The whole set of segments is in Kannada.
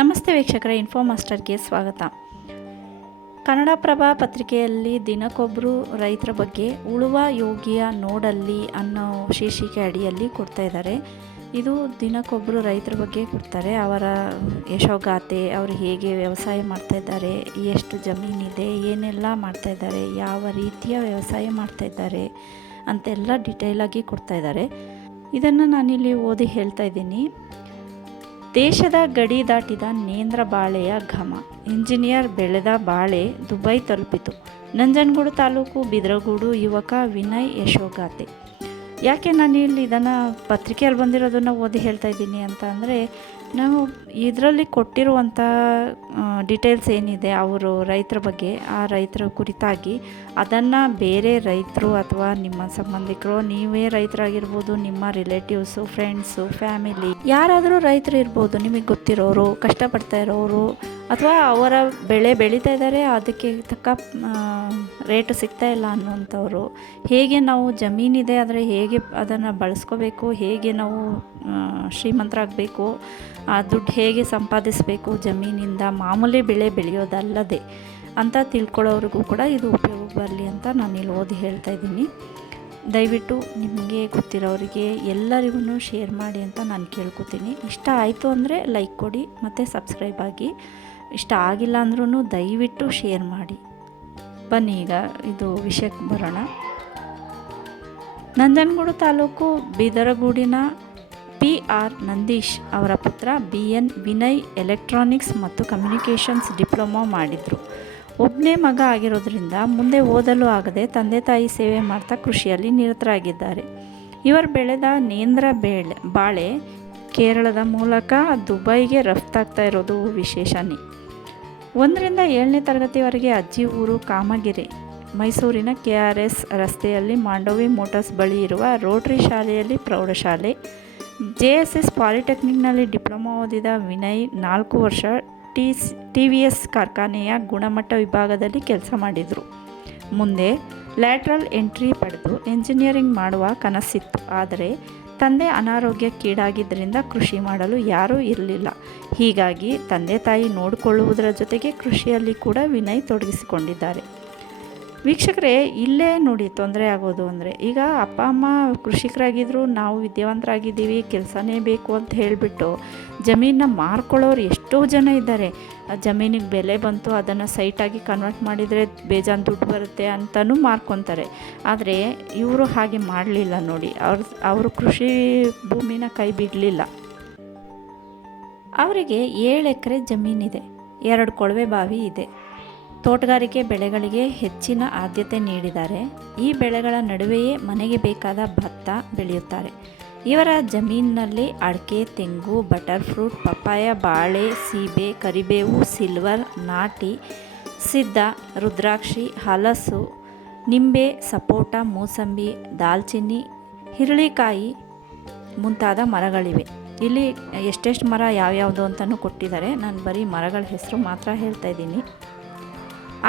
ನಮಸ್ತೆ ವೀಕ್ಷಕರೇ, ಇನ್ಫೋ ಮಾಸ್ಟರ್ಗೆ ಸ್ವಾಗತ. ಕನ್ನಡಪ್ರಭ ಪತ್ರಿಕೆಯಲ್ಲಿ ದಿನಕ್ಕೊಬ್ಬರು ರೈತರ ಬಗ್ಗೆ ಉಳುವ ಯೋಗಿಯ ನೋಡಲ್ಲಿ ಅನ್ನೋ ಶೀರ್ಷಿಕೆ ಅಡಿಯಲ್ಲಿ ಕೊಡ್ತಾ ಇದ್ದಾರೆ. ಇದು ದಿನಕ್ಕೊಬ್ಬರು ರೈತರ ಬಗ್ಗೆ ಕೊಡ್ತಾರೆ. ಅವರ ಯಶೋಗಾಥೆ, ಅವರು ಹೇಗೆ ವ್ಯವಸಾಯ ಮಾಡ್ತಾಯಿದ್ದಾರೆ, ಎಷ್ಟು ಜಮೀನಿದೆ, ಏನೆಲ್ಲ ಮಾಡ್ತಾಯಿದ್ದಾರೆ, ಯಾವ ರೀತಿಯ ವ್ಯವಸಾಯ ಮಾಡ್ತಾಯಿದ್ದಾರೆ ಅಂತೆಲ್ಲ ಡೀಟೇಲಾಗಿ ಕೊಡ್ತಾ ಇದ್ದಾರೆ. ಇದನ್ನು ನಾನಿಲ್ಲಿ ಓದಿ ಹೇಳ್ತಾ ಇದ್ದೀನಿ. ದೇಶದ ಗಡಿ ದಾಟಿದ ನೇಂದ್ರ ಬಾಳೆಯ ಘಮ. ಇಂಜಿನಿಯರ್ ಬೆಳೆದ ಬಾಳೆ ದುಬೈ ತಲುಪಿತು. ನಂಜನಗೂಡು ತಾಲೂಕು ಬಿದ್ರಗೂಡು ಯುವಕ ವಿನಯ್ ಯಶೋಗಾಥೆ. ಯಾಕೆ ನಾನು ಇಲ್ಲಿ ಇದನ್ನು ಪತ್ರಿಕೆಯಲ್ಲಿ ಬಂದಿರೋದನ್ನು ಓದಿ ಹೇಳ್ತಾ ಇದ್ದೀನಿ ಅಂತ ಅಂದರೆ, ನಾವು ಇದರಲ್ಲಿ ಕೊಟ್ಟಿರುವಂಥ ಡೀಟೇಲ್ಸ್ ಏನಿದೆ ಅವರು ರೈತರ ಬಗ್ಗೆ, ಆ ರೈತರ ಕುರಿತಾಗಿ ಅದನ್ನು ಬೇರೆ ರೈತರು ಅಥವಾ ನಿಮ್ಮ ಸಂಬಂಧಿಕರು, ನೀವೇ ರೈತರಾಗಿರ್ಬೋದು, ನಿಮ್ಮ ರಿಲೇಟಿವ್ಸು, ಫ್ರೆಂಡ್ಸು, ಫ್ಯಾಮಿಲಿ ಯಾರಾದರೂ ರೈತರು ಇರ್ಬೋದು, ನಿಮಗೆ ಗೊತ್ತಿರೋರು, ಕಷ್ಟಪಡ್ತಾ ಇರೋರು, ಅಥವಾ ಅವರ ಬೆಳೆ ಬೆಳೀತಾ ಇದ್ದಾರೆ, ಅದಕ್ಕೆ ತಕ್ಕ ರೇಟು ಸಿಗ್ತಾ ಇಲ್ಲ ಅನ್ನೋಂಥವ್ರು, ಹೇಗೆ ನಾವು ಜಮೀನಿದೆ ಆದರೆ ಹೇಗೆ ಅದನ್ನು ಬಳಸ್ಕೋಬೇಕು, ಹೇಗೆ ನಾವು ಶ್ರೀಮಂತರಾಗಬೇಕು, ಆ ದುಡ್ಡು ಹೇಗೆ ಸಂಪಾದಿಸಬೇಕು ಜಮೀನಿಂದ, ಮಾಮೂಲಿ ಬೆಳೆ ಬೆಳೆಯೋದಲ್ಲದೆ ಅಂತ ತಿಳ್ಕೊಳ್ಳೋರಿಗೂ ಕೂಡ ಇದು ಉಪಯೋಗ ಬರಲಿ ಅಂತ ನಾನು ಇಲ್ಲಿ ಓದಿ ಹೇಳ್ತಾ ಇದ್ದೀನಿ. ದಯವಿಟ್ಟು ನಿಮಗೆ ಗೊತ್ತಿರೋರಿಗೆ ಎಲ್ಲರಿಗೂ ಶೇರ್ ಮಾಡಿ ಅಂತ ನಾನು ಕೇಳ್ಕೊತೀನಿ. ಇಷ್ಟ ಆಯಿತು ಅಂದರೆ ಲೈಕ್ ಕೊಡಿ ಮತ್ತು ಸಬ್ಸ್ಕ್ರೈಬ್ ಆಗಿ. ಇಷ್ಟ ಆಗಿಲ್ಲ ಅಂದ್ರೂ ದಯವಿಟ್ಟು ಶೇರ್ ಮಾಡಿ. ಬನ್ನಿ ಈಗ ಇದು ವಿಷಯಕ್ಕೆ ಬರೋಣ. ನಂಜನಗೂಡು ತಾಲೂಕು ಬಿದರಗೂಡಿನ PR ನಂದೀಶ್ ಅವರ ಪುತ್ರ BN ವಿನಯ್ ಎಲೆಕ್ಟ್ರಾನಿಕ್ಸ್ ಮತ್ತು ಕಮ್ಯುನಿಕೇಷನ್ಸ್ ಡಿಪ್ಲೊಮಾ ಮಾಡಿದರು. ಒಬ್ಬನೇ ಮಗ ಆಗಿರೋದ್ರಿಂದ ಮುಂದೆ ಓದಲು ಆಗದೆ ತಂದೆ ತಾಯಿ ಸೇವೆ ಮಾಡ್ತಾ ಕೃಷಿಯಲ್ಲಿ ನಿರತರಾಗಿದ್ದಾರೆ. ಇವರು ಬೆಳೆದ ನೇಂದ್ರ ಬಾಳೆ ಕೇರಳದ ಮೂಲಕ ದುಬೈಗೆ ರಫ್ತಾಗ್ತಾ ಇರೋದು ವಿಶೇಷನೇ. 1ರಿಂದ 7ನೇ ತರಗತಿವರೆಗೆ ಅಜ್ಜಿ ಊರು ಕಾಮಗೆರೆ. ಮೈಸೂರಿನ KRS ರಸ್ತೆಯಲ್ಲಿ ಮಾಂಡವಿ ಮೋಟಾರ್ಸ್ ಬಳಿ ಇರುವ ರೋಟರಿ ಶಾಲೆಯಲ್ಲಿ ಪ್ರೌಢಶಾಲೆ. JSS ಪಾಲಿಟೆಕ್ನಿಕ್ನಲ್ಲಿ ಡಿಪ್ಲೊಮಾ ಓದಿದ ವಿನಯ್ 4 ವರ್ಷ TVS ಕಾರ್ಖಾನೆಯ ಗುಣಮಟ್ಟ ವಿಭಾಗದಲ್ಲಿ ಕೆಲಸ ಮಾಡಿದರು. ಮುಂದೆ ಲ್ಯಾಟ್ರಲ್ ಎಂಟ್ರಿ ಪಡೆದು ಎಂಜಿನಿಯರಿಂಗ್ ಮಾಡುವ ಕನಸಿತ್ತು. ಆದರೆ ತಂದೆ ಅನಾರೋಗ್ಯಕ್ಕೀಡಾಗಿದ್ದರಿಂದ ಕೃಷಿ ಮಾಡಲು ಯಾರೂ ಇರಲಿಲ್ಲ. ಹೀಗಾಗಿ ತಂದೆ ತಾಯಿ ನೋಡಿಕೊಳ್ಳುವುದರ ಜೊತೆಗೆ ಕೃಷಿಯಲ್ಲಿ ಕೂಡ ವಿನಯ್ ತೊಡಗಿಸಿಕೊಂಡಿದ್ದಾರೆ. ವೀಕ್ಷಕರೇ, ಇಲ್ಲೇ ನೋಡಿ ತೊಂದರೆ ಆಗೋದು ಅಂದರೆ, ಈಗ ಅಪ್ಪ ಅಮ್ಮ ಕೃಷಿಕರಾಗಿದ್ದರು, ನಾವು ವಿದ್ಯಾವಂತರಾಗಿದ್ದೀವಿ, ಕೆಲಸನೇ ಬೇಕು ಅಂತ ಹೇಳಿಬಿಟ್ಟು ಜಮೀನನ್ನ ಮಾರ್ಕೊಳ್ಳೋರು ಎಷ್ಟೋ ಜನ ಇದ್ದಾರೆ. ಜಮೀನಿಗೆ ಬೆಲೆ ಬಂತು, ಅದನ್ನು ಸೈಟಾಗಿ ಕನ್ವರ್ಟ್ ಮಾಡಿದರೆ ಬೇಜಾನ್ ದುಡ್ಡು ಬರುತ್ತೆ ಅಂತಲೂ ಮಾರ್ಕೊತಾರೆ. ಆದರೆ ಇವರು ಹಾಗೆ ಮಾಡಲಿಲ್ಲ ನೋಡಿ. ಅವರು ಕೃಷಿ ಭೂಮಿನ ಕೈ ಬಿಡಲಿಲ್ಲ. ಅವರಿಗೆ 7 ಎಕರೆ ಜಮೀನಿದೆ, 2 ಕೊಳವೆ ಬಾವಿ ಇದೆ. ತೋಟಗಾರಿಕೆ ಬೆಳೆಗಳಿಗೆ ಹೆಚ್ಚಿನ ಆದ್ಯತೆ ನೀಡಿದ್ದಾರೆ. ಈ ಬೆಳೆಗಳ ನಡುವೆಯೇ ಮನೆಗೆ ಬೇಕಾದ ಭತ್ತ ಬೆಳೆಯುತ್ತಾರೆ. ಇವರ ಜಮೀನಿನಲ್ಲಿ ಅಡಿಕೆ, ತೆಂಗು, ಬಟರ್ ಫ್ರೂಟ್, ಪಪ್ಪಾಯ, ಬಾಳೆ, ಸೀಬೆ, ಕರಿಬೇವು, ಸಿಲ್ವರ್, ನಾಟಿ, ಸಿದ್ಧ, ರುದ್ರಾಕ್ಷಿ, ಹಲಸು, ನಿಂಬೆ, ಸಪೋಟ, ಮೂಸಂಬಿ, ದಾಲ್ಚಿನ್ನಿ, ಹಿರಳಿಕಾಯಿ ಮುಂತಾದ ಮರಗಳಿವೆ. ಇಲ್ಲಿ ಎಷ್ಟೆಷ್ಟು ಮರ ಯಾವ್ಯಾವುದು ಅಂತಲೂ ಕೊಟ್ಟಿದ್ದಾರೆ. ನಾನು ಬರೀ ಮರಗಳ ಹೆಸರು ಮಾತ್ರ ಹೇಳ್ತಾ ಇದ್ದೀನಿ.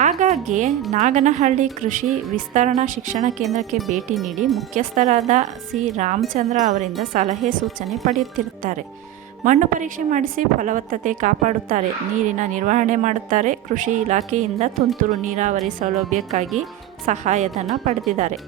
ಆಗಾಗ್ಗೆ ನಾಗನಹಳ್ಳಿ ಕೃಷಿ ವಿಸ್ತರಣಾ ಶಿಕ್ಷಣ ಕೇಂದ್ರಕ್ಕೆ ಭೇಟಿ ನೀಡಿ ಮುಖ್ಯಸ್ಥರಾದ C. ರಾಮಚಂದ್ರ ಅವರಿಂದ ಸಲಹೆ ಸೂಚನೆ ಪಡೆಯುತ್ತಿರುತ್ತಾರೆ. ಮಣ್ಣು ಪರೀಕ್ಷೆ ಮಾಡಿಸಿ ಫಲವತ್ತತೆ ಕಾಪಾಡುತ್ತಾರೆ. ನೀರಿನ ನಿರ್ವಹಣೆ ಮಾಡುತ್ತಾರೆ. ಕೃಷಿ ಇಲಾಖೆಯಿಂದ ತುಂತುರು ನೀರಾವರಿ ಸೌಲಭ್ಯಕ್ಕಾಗಿ ಸಹಾಯಧನ ಪಡೆದಿದ್ದಾರೆ.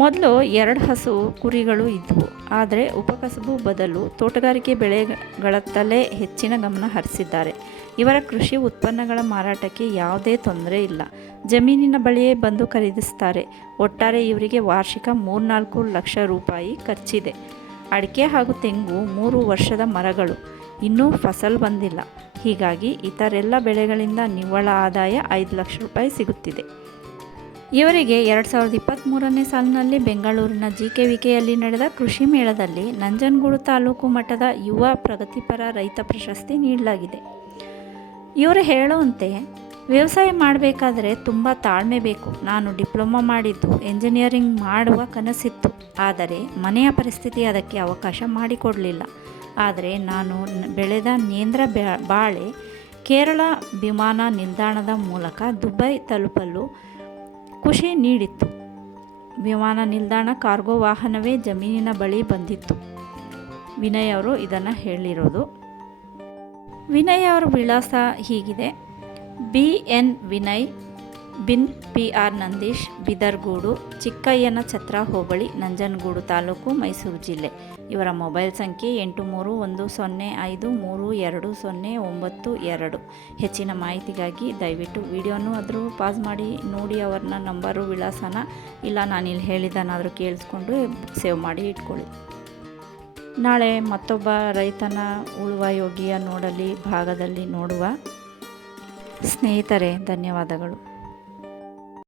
ಮೊದಲು 2 ಹಸು ಕುರಿಗಳು ಇದ್ದವು. ಆದರೆ ಉಪಕಸಬು ಬದಲು ತೋಟಗಾರಿಕೆ ಬೆಳೆಗಳತ್ತಲೇ ಹೆಚ್ಚಿನ ಗಮನ ಹರಿಸಿದ್ದಾರೆ. ಇವರ ಕೃಷಿ ಉತ್ಪನ್ನಗಳ ಮಾರಾಟಕ್ಕೆ ಯಾವುದೇ ತೊಂದರೆ ಇಲ್ಲ. ಜಮೀನಿನ ಬಳಿಯೇ ಬಂದು ಖರೀದಿಸ್ತಾರೆ. ಒಟ್ಟಾರೆ ಇವರಿಗೆ ವಾರ್ಷಿಕ 3-4 ಲಕ್ಷ ರೂಪಾಯಿ ಖರ್ಚಿದೆ. ಅಡಿಕೆ ಹಾಗೂ ತೆಂಗು 3 ವರ್ಷದ ಮರಗಳು, ಇನ್ನೂ ಫಸಲು ಬಂದಿಲ್ಲ. ಹೀಗಾಗಿ ಇತರೆಲ್ಲ ಬೆಳೆಗಳಿಂದ ನಿವ್ವಳ ಆದಾಯ 5 ಲಕ್ಷ ರೂಪಾಯಿ ಸಿಗುತ್ತಿದೆ. ಇವರಿಗೆ 2023ನೇ ಸಾಲಿನಲ್ಲಿ ಬೆಂಗಳೂರಿನ GKVKಯಲ್ಲಿ ನಡೆದ ಕೃಷಿ ಮೇಳದಲ್ಲಿ ನಂಜನಗೂಡು ತಾಲೂಕು ಮಟ್ಟದ ಯುವ ಪ್ರಗತಿಪರ ರೈತ ಪ್ರಶಸ್ತಿ ನೀಡಲಾಗಿದೆ. ಇವರು ಹೇಳುವಂತೆ, ವ್ಯವಸಾಯ ಮಾಡಬೇಕಾದ್ರೆ ತುಂಬ ತಾಳ್ಮೆ ಬೇಕು. ನಾನು ಡಿಪ್ಲೊಮಾ ಮಾಡಿದ್ದು ಎಂಜಿನಿಯರಿಂಗ್ ಮಾಡುವ ಕನಸಿತ್ತು. ಆದರೆ ಮನೆಯ ಪರಿಸ್ಥಿತಿ ಅದಕ್ಕೆ ಅವಕಾಶ ಮಾಡಿಕೊಡಲಿಲ್ಲ. ಆದರೆ ನಾನು ಬೆಳೆದ ನೇಂದ್ರ ಬಾಳೆ ಕೇರಳ ವಿಮಾನ ನಿಲ್ದಾಣದ ಮೂಲಕ ದುಬೈ ತಲುಪಲು ಖುಷಿ ನೀಡಿತ್ತು. ವಿಮಾನ ನಿಲ್ದಾಣ ಕಾರ್ಗೋ ವಾಹನವೇ ಜಮೀನಿನ ಬಳಿ ಬಂದಿತ್ತು. ವಿನಯ್ ಅವರು ಇದನ್ನು ಹೇಳಿರೋದು. ವಿನಯ್ ಅವರ ವಿಳಾಸ ಹೀಗಿದೆ: BN ವಿನಯ್, ಬಿನ್ PR ನಂದೀಶ್, ಬಿದರ್ಗೂಡು, ಚಿಕ್ಕಯ್ಯನ ಛತ್ರ ಹೋಬಳಿ, ನಂಜನಗೂಡು ತಾಲೂಕು, ಮೈಸೂರು ಜಿಲ್ಲೆ. ಇವರ ಮೊಬೈಲ್ ಸಂಖ್ಯೆ 8310520992. ಹೆಚ್ಚಿನ ಮಾಹಿತಿಗಾಗಿ ದಯವಿಟ್ಟು ವಿಡಿಯೋನು ಆದರೂ ಪಾಸ್ ಮಾಡಿ ನೋಡಿ ಅವ್ರನ್ನ ನಂಬರು ವಿಳಾಸನ, ಇಲ್ಲ ನಾನಿಲ್ಲಿ ಹೇಳಿದ್ದನ್ನಾದರೂ ಕೇಳಿಸ್ಕೊಂಡು ಸೇವ್ ಮಾಡಿ ಇಟ್ಕೊಳ್ಳಿ. ನಾಳೆ ಮತ್ತೊಬ್ಬ ರೈತನ ಉಳುವ ಯೋಗಿಯ ನೋಡಲಿ ಭಾಗದಲ್ಲಿ ನೋಡುವ. ಸ್ನೇಹಿತರೆ, ಧನ್ಯವಾದಗಳು.